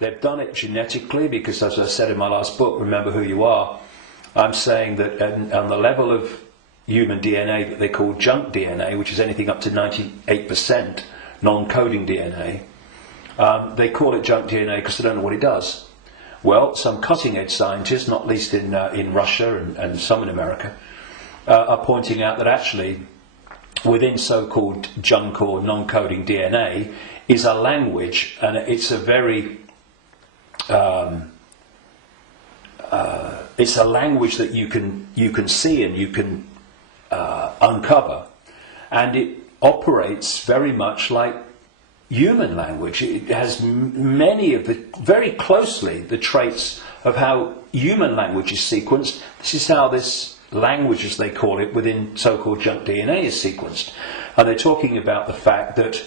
They've done it genetically because, as I said in my last book, Remember Who You Are, I'm saying that on the level of human DNA that they call junk DNA, which is anything up to 98% non-coding DNA, they call it junk DNA because they don't know what it does. Well, some cutting-edge scientists, not least in Russia and some in America, are pointing out that actually within so-called junk or non-coding DNA is a language, and it's a very it's a language that you can see and you can uncover, and it operates very much like human language. It has many of very closely the traits of how human language is sequenced. This is how this language, as they call it, within so-called junk DNA is sequenced. And they're talking about the fact that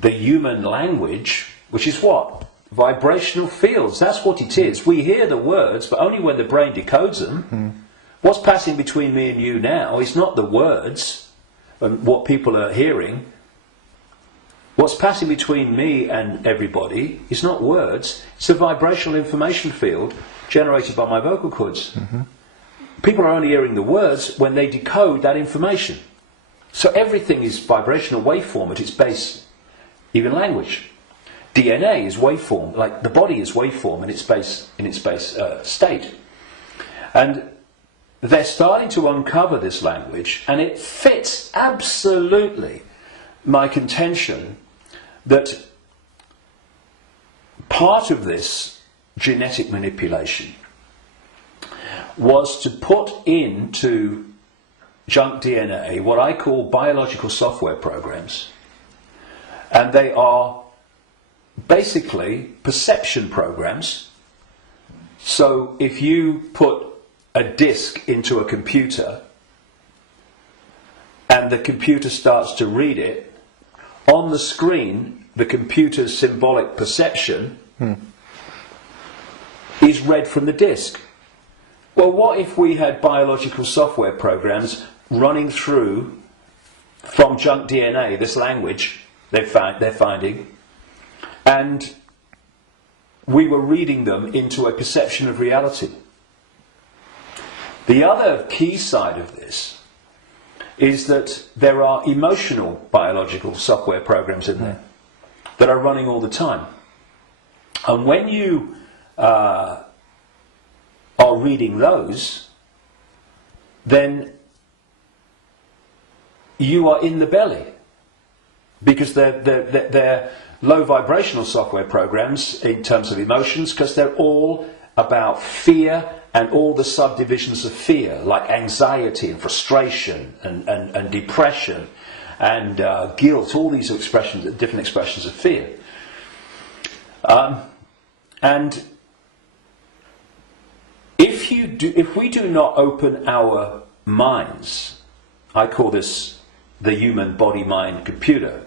the human language, which is what? Vibrational fields. That's what it is. We hear the words, but only when the brain decodes them. Mm. What's passing between me and you now is not the words and what people are hearing. What's passing between me and everybody is not words. It's a vibrational information field generated by my vocal cords. Mm-hmm. People are only hearing the words when they decode that information. So everything is vibrational waveform at its base, even language. DNA is waveform, like the body is waveform in its base state. And they're starting to uncover this language, and it fits absolutely my contention that part of this genetic manipulation was to put into junk DNA what I call biological software programs. And they are basically perception programs. So if you put a disk into a computer and the computer starts to read it, on the screen the computer's symbolic perception is read from the disk. Well, what if we had biological software programs running through from junk DNA, this language they're finding, and we were reading them into a perception of reality? The other key side of this is that there are emotional biological software programs in there that are running all the time. And when you are reading those, then you are in the belly, because they're low vibrational software programs in terms of emotions, because they're all about fear and all the subdivisions of fear, like anxiety and frustration and depression and guilt, all these expressions, different expressions of fear. And if we do not open our minds, I call this the human body-mind computer,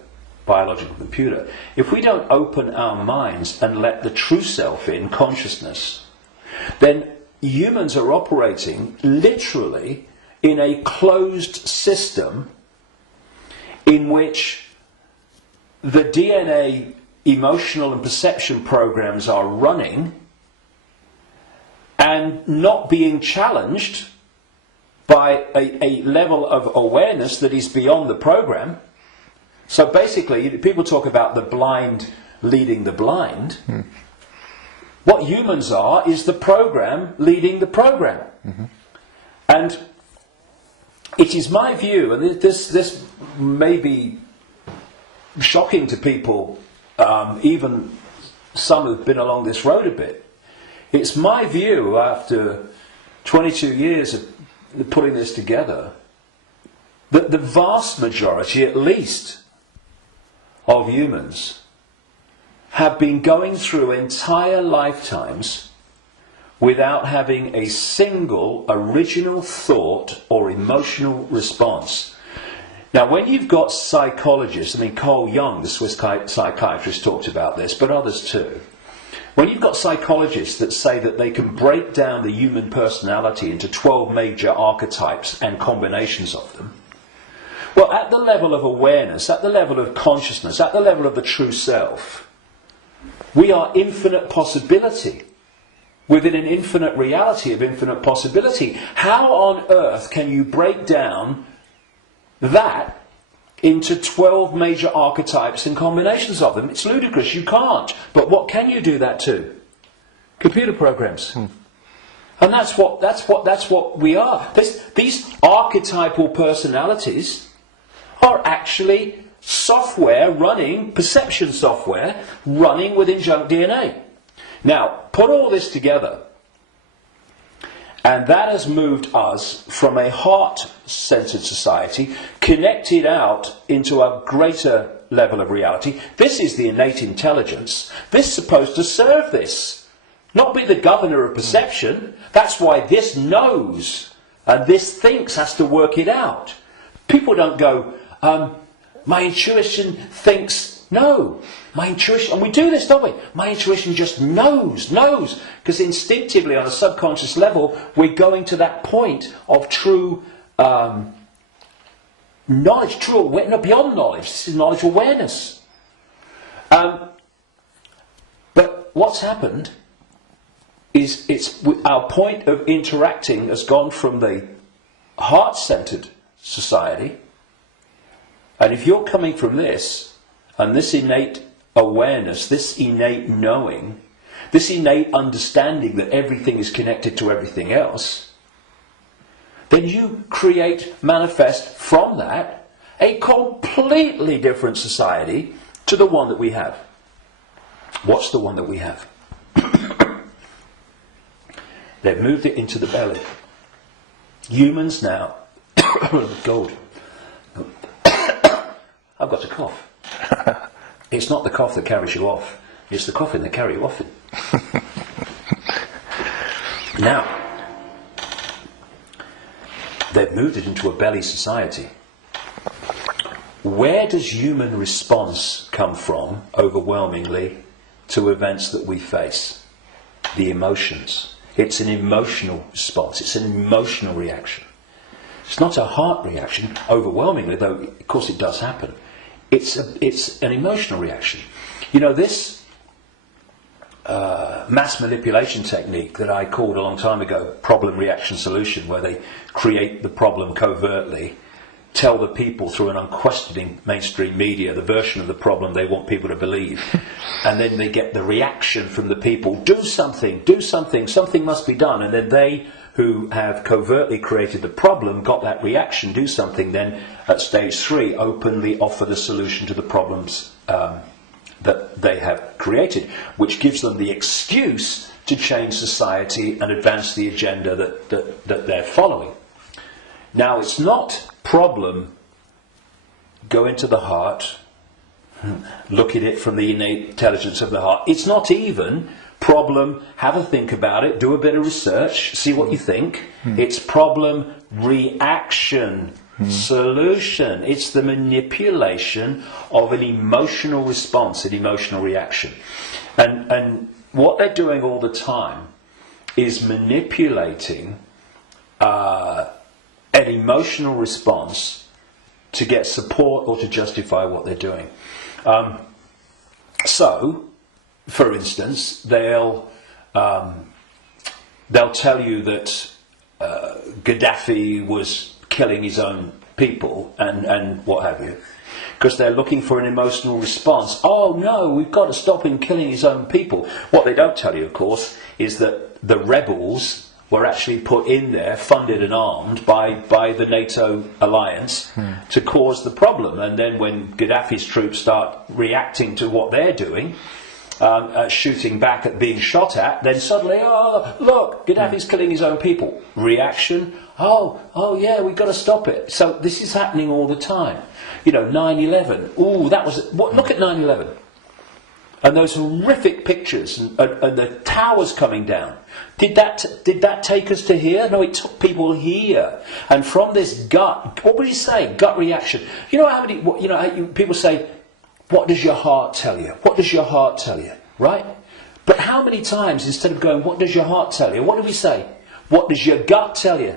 biological computer. If we don't open our minds and let the true self in, consciousness, then humans are operating literally in a closed system in which the DNA emotional and perception programs are running and not being challenged by a level of awareness that is beyond the program. So basically, people talk about the blind leading the blind. What humans are is the program leading the program. Mm-hmm. And it is my view, and this may be shocking to people, even some who've been along this road a bit. It's my view, after 22 years of putting this together, that the vast majority, at least, of humans have been going through entire lifetimes without having a single original thought or emotional response. Now, when you've got psychologists, I mean, Carl Jung, the Swiss psychiatrist, talked about this, but others too. When you've got psychologists that say that they can break down the human personality into 12 major archetypes and combinations of them, well, at the level of awareness, at the level of consciousness, at the level of the true self, We are infinite possibility within an infinite reality of infinite possibility. How on earth can you break down that into 12 major archetypes and combinations of them? It's ludicrous. You can't. But what can you do that to? Computer programs. And that's what we are. These archetypal personalities are actually software running, perception software running within junk DNA. Now, put all this together, and that has moved us from a heart-centered society, connected out into a greater level of reality. This is the innate intelligence. This is supposed to serve this, not be the governor of perception. That's why this knows, and this thinks has to work it out. People don't go, my intuition thinks, no. My intuition, and we do this, don't we? My intuition just knows. Because instinctively, on a subconscious level, we're going to that point of true knowledge, beyond knowledge. This is knowledge awareness. But what's happened is our point of interacting has gone from the heart-centered society, and if you're coming from this, and this innate awareness, this innate knowing, this innate understanding that everything is connected to everything else, then you manifest from that a completely different society to the one that we have. What's the one that we have? They've moved it into the belly. Humans now, gold. I've got a cough. It's not the cough that carries you off. It's the coughing that carry you off it. Now, they've moved it into a belly society. Where does human response come from, overwhelmingly, to events that we face? The emotions. It's an emotional response. It's an emotional reaction. It's not a heart reaction, overwhelmingly, though of course it does happen. It's an emotional reaction. You know, this mass manipulation technique that I called a long time ago problem, reaction, solution, where they create the problem covertly, tell the people through an unquestioning mainstream media the version of the problem they want people to believe, and then they get the reaction from the people, do something, something must be done, and then they who have covertly created the problem got that reaction, do something, then at stage 3 openly offer the solution to the problems that they have created, which gives them the excuse to change society and advance the agenda that they're following. Now, it's not problem, go into the heart, look at it from the innate intelligence of the heart. It's not even problem, have a think about it, do a bit of research, see what you think. It's problem, reaction, solution. It's the manipulation of an emotional response, an emotional reaction. And what they're doing all the time is manipulating an emotional response to get support or to justify what they're doing. So, for instance, they'll tell you that Gaddafi was killing his own people and what have you, because they're looking for an emotional response. Oh no, we've got to stop him killing his own people. What they don't tell you, of course, is that the rebels were actually put in there, funded and armed by the NATO alliance to cause the problem. And then when Gaddafi's troops start reacting to what they're doing, shooting back at being shot at, then suddenly, oh, look, Gaddafi's killing his own people. Reaction, oh yeah, we've got to stop it. So this is happening all the time. You know, 9/11, look at 9/11. And those horrific pictures and the towers coming down. Did that take us to here? No, it took people here. And from this gut, what would you say? Gut reaction. You know how people say, what does your heart tell you? What does your heart tell you? Right? But how many times, instead of going, what does your heart tell you? What do we say? What does your gut tell you?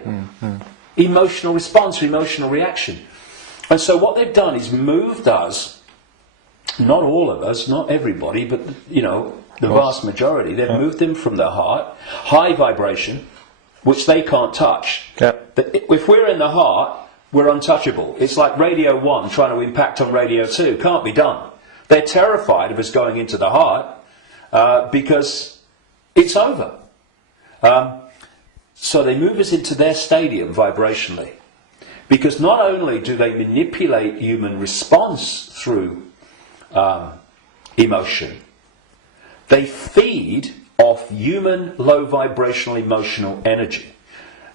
Emotional response, emotional reaction. And so what they've done is moved us, not all of us, not everybody, but, the vast majority. They've moved them from the heart, high vibration, which they can't touch. Yeah. If we're in the heart, we're untouchable. It's like Radio 1 trying to impact on Radio 2. Can't be done. They're terrified of us going into the heart because it's over. So they move us into their stadium vibrationally. Because not only do they manipulate human response through emotion, they feed off human low vibrational emotional energy.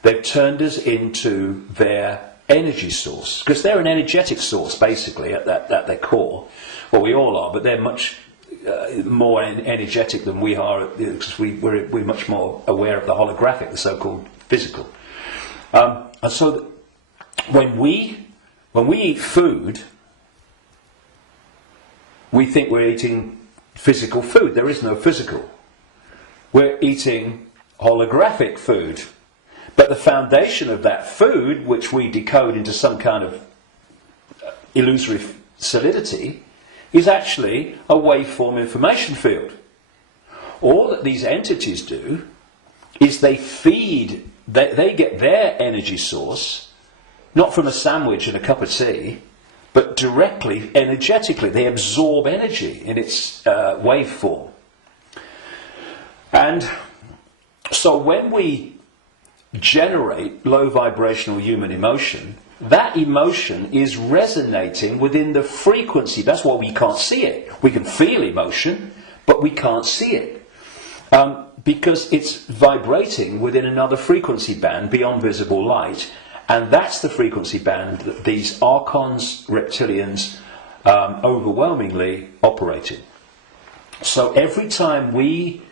They've turned us into their energy source, because they're an energetic source basically at their core. Well, we all are, but they're much more energetic than we are, because we're much more aware of the holographic, the so-called physical. And so when we eat food, we think we're eating physical food. There is no physical. We're eating holographic food. But the foundation of that food, which we decode into some kind of illusory solidity, is actually a waveform information field. All that these entities do is they feed, they get their energy source, not from a sandwich and a cup of tea, but directly, energetically. They absorb energy in its waveform. And so when we generate low vibrational human emotion, that emotion is resonating within the frequency. That's why we can't see it. We can feel emotion, but we can't see it. Because it's vibrating within another frequency band beyond visible light. And that's the frequency band that these archons, reptilians, overwhelmingly operate in. So every time we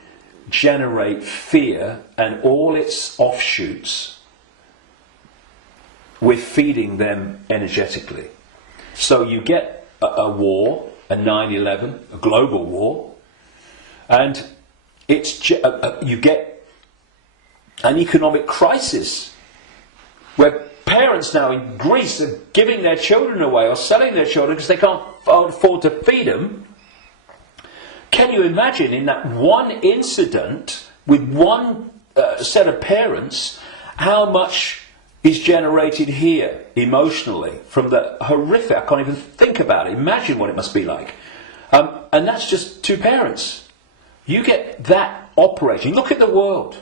generate fear and all its offshoots, we're feeding them energetically. So you get a war, a 9/11, a global war, and you get an economic crisis where parents now in Greece are giving their children away or selling their children because they can't afford to feed them. Can you imagine in that one incident with one set of parents how much is generated here emotionally from the horrific? I can't even think about it. Imagine what it must be like. And that's just two parents. You get that operating. Look at the world.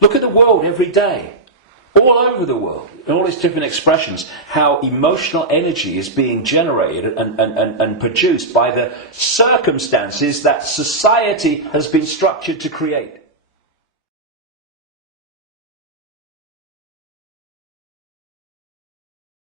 Look at the world every day. All over the world, in all its different expressions, how emotional energy is being generated and produced by the circumstances that society has been structured to create.